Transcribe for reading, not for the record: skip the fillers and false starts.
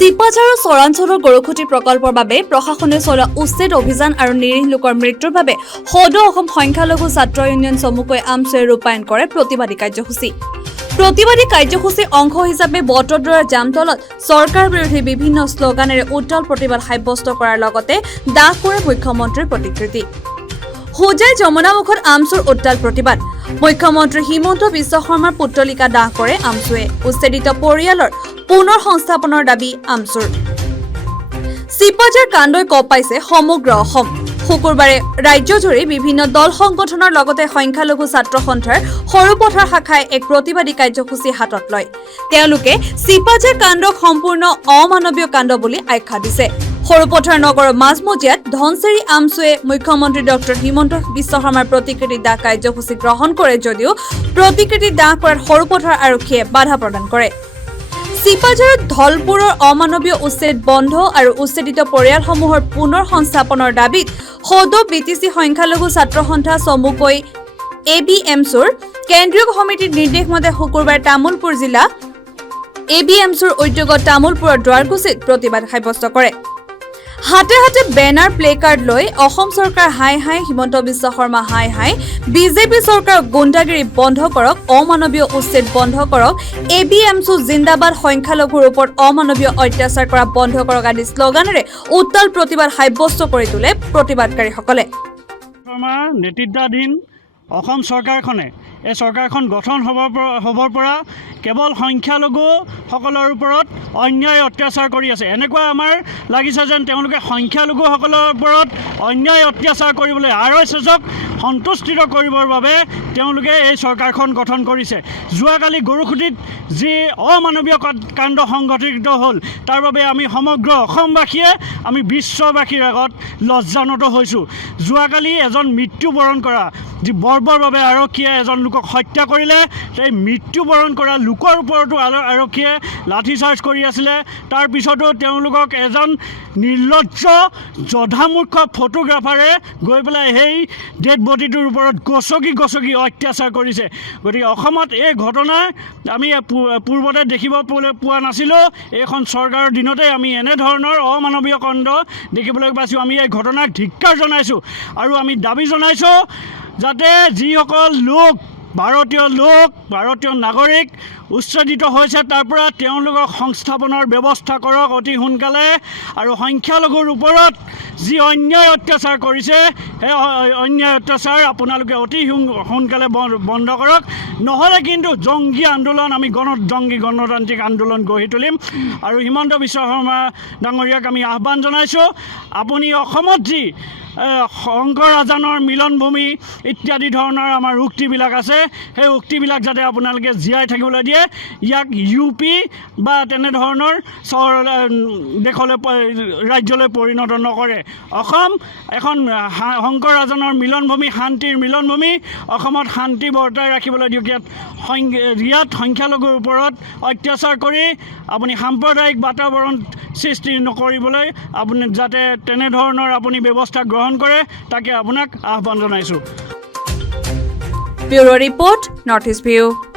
চিপাঝাৰ চৰাঞ্চলৰ গৰুখুটি প্ৰকল্পৰ বাবে প্ৰশাসনে চলোৱা উচ্ছেদ অভিযান আৰু নিৰীহ লোকৰ মৃত্যুৰ বাবে সদৌ অসম সংখ্যালঘু ছাত্ৰ ইউনিয়ন চমুকৈ আমছুৱে ৰূপায়ণ কৰে প্ৰতিবাদী কাৰ্যসূচী। প্ৰতিবাদী কাৰ্যসূচীৰ অংশ হিচাপে বটদ্ৰৱাৰ জামতলত চৰকাৰ বিৰোধী বিভিন্ন শ্লোগানেৰে উজ্জ্বল প্ৰতিবাদ সাব্যস্ত কৰাৰ লগতে দাহ কৰে মুখ্যমন্ত্ৰীৰ প্ৰতিকৃতি। হোজাই যমুনামুখত আমছুৰ উত্তাল প্ৰতিবাদ। মুখ্যমন্ত্ৰী হিমন্ত বিশ্ব শৰ্মাৰ পুত্তলিকা দাহ কৰে আমছুৱে। উচ্ছেদিত পৰিয়ালৰ পুনৰ সংস্থাপনৰ দাবী আমছুৰ। চিপাঝাৰ কাণ্ডই কঁপাইছে সমগ্ৰ অসম। শুকুৰবাৰে ৰাজ্যজুৰি বিভিন্ন দল সংগঠনৰ লগতে সংখ্যালঘু ছাত্ৰ সন্থাৰ সৰুপথাৰ শাখাই এক প্ৰতিবাদী কাৰ্যসূচী হাতত লয়। তেওঁলোকে চিপাঝাৰ কাণ্ডক সম্পূৰ্ণ অমানৱীয় কাণ্ড বুলি আখ্যা দিছে। সৰুপথাৰ নগৰৰ মাজমজিয়াত ধনচিৰি আমছুৱে মুখ্যমন্ত্ৰী ডক্টৰ হিমন্ত বিশ্ব শৰ্মাৰ প্ৰতিকৃতি দাহ কাৰ্যসূচী গ্ৰহণ কৰে যদিও প্ৰতিকৃতি দাহ কৰাত সৰুপথাৰ আৰক্ষীয়ে বাধা প্ৰদান কৰে। চিপাঝাৰত ধলপুৰৰ অমানৱীয় উচ্ছেদ বন্ধ আৰু উচ্ছেদিত পৰিয়ালসমূহৰ পুনৰ সংস্থাপনৰ দাবীত সদৌ বিটিচি সংখ্যালঘু ছাত্ৰ সন্থা চমুকৈ ABMছুৰ কেন্দ্ৰীয় সমিতিৰ নিৰ্দেশ মতে শুকুৰবাৰে তামুলপুৰ জিলা ABMছুৰ উদ্যোগত তামুলপুৰৰ দুৱাৰকুছিত প্ৰতিবাদ সাব্যস্ত কৰে। হাতে হাতে বেনাৰ প্লে কাৰ্ড লৈ অসম চৰকাৰ হাই হাই, হিমন্ত বিশ্ব শৰ্মা হাই হাই, বিজেপি চৰকাৰ গুণ্ডাগিৰি বন্ধ কৰক, অমানৱীয় উচ্ছেদ বন্ধ কৰক, ABMছু জিন্দাবাদ, সংখ্যালঘুৰ ওপৰত অমানৱীয় অত্যাচাৰ কৰা বন্ধ কৰক আদি শ্লোগানেৰে উত্তাল প্ৰতিবাদ সাব্যস্ত কৰি তোলে প্ৰতিবাদকাৰীসকলে। শৰ্মাৰ নেতৃত্বাধীন অসম চৰকাৰখনে এই চৰকাৰখন গঠন হ'বৰ পৰা কেৱল সংখ্যালঘুসকলৰ ওপৰত অন্যায় অত্যাচাৰ কৰি আছে। এনেকুৱা আমাৰ লাগিছে যেন তেওঁলোকে সংখ্যালঘুসকলৰ ওপৰত অন্যায় অত্যাচাৰ কৰিবলৈ RSSক সন্তুষ্টিত কৰিবৰ বাবে তেওঁলোকে এই চৰকাৰখন গঠন কৰিছে। যোৱাকালি গৰুখুটিত যি অমানৱীয় কাণ্ড সংঘটিত হ'ল তাৰ বাবে আমি সমগ্ৰ অসমবাসীয়ে আমি বিশ্ববাসীৰ আগত লজ্জানত হৈছোঁ। যোৱাকালি এজন মৃত্যুবৰণ কৰা যি বৰ্বৰভাৱে আৰক্ষীয়ে এজন লোকক হত্যা কৰিলে, সেই মৃত্যুবৰণ কৰা লোকৰ ওপৰতো আৰক্ষীয়ে লাঠিচাৰ্জ কৰি আছিলে। তাৰপিছতো তেওঁলোকক এজন নিৰ্লজ্জ জধামূৰ্খ ফটোগ্ৰাফাৰে গৈ পেলাই সেই ডেড বডিটোৰ ওপৰত গছকি অত্যাচাৰ কৰিছে। গতিকে অসমত এই ঘটনা আমি পূৰ্বতে দেখিব পোৱা নাছিলোঁ। এইখন চৰকাৰৰ দিনতে আমি এনেধৰণৰ অমানৱীয় কাণ্ড দেখিবলৈ পাইছোঁ। আমি এই ঘটনাক ধিক্কাৰ জনাইছোঁ আৰু আমি দাবী জনাইছোঁ যাতে যিসকল লোক ভাৰতীয় নাগৰিক উচ্ছেদিত হৈছে তাৰ পৰা তেওঁলোকক সংস্থাপনৰ ব্যৱস্থা কৰক অতি সোনকালে, আৰু সংখ্যালঘুৰ ওপৰত যি অন্যায় অত্যাচাৰ কৰিছে সেই অন্যায় অত্যাচাৰ আপোনালোকে অতি সোনকালে বন্ধ কৰক, নহ'লে কিন্তু জংগী আন্দোলন আমি জংগী গণতান্ত্ৰিক আন্দোলন গঢ়ি তুলিম। আৰু হিমন্ত বিশ্ব শৰ্মা ডাঙৰীয়াক আমি আহ্বান জনাইছোঁ, আপুনি অসমত যি শংকৰ আজানৰ মিলনভূমি ইত্যাদি ধৰণৰ আমাৰ উক্তিবিলাক আছে সেই উক্তিবিলাক যাতে আপোনালোকে জীয়াই থাকিবলৈ দিয়ে। ইয়াক UP বা তেনেধৰণৰ দেশলৈ ৰাজ্যলৈ পৰিণত নকৰে। অসম এখন শংকৰ আজানৰ মিলনভূমি, শান্তিৰ মিলনভূমি। অসমত শান্তি বৰ্তাই ৰাখিবলৈ দিয়ক। ইয়াত সংখ্যালঘুৰ ওপৰত অত্যাচাৰ কৰি আপুনি সাম্প্ৰদায়িক বাতাবৰণ সৃষ্টি নকৰিবলৈ আপুনি যাতে তেনেধৰণৰ আপুনি ব্যৱস্থা গ্ৰহণ কৰে তাকে আপোনাক আহ্বান জনাইছোঁ। Bureau report, north east view.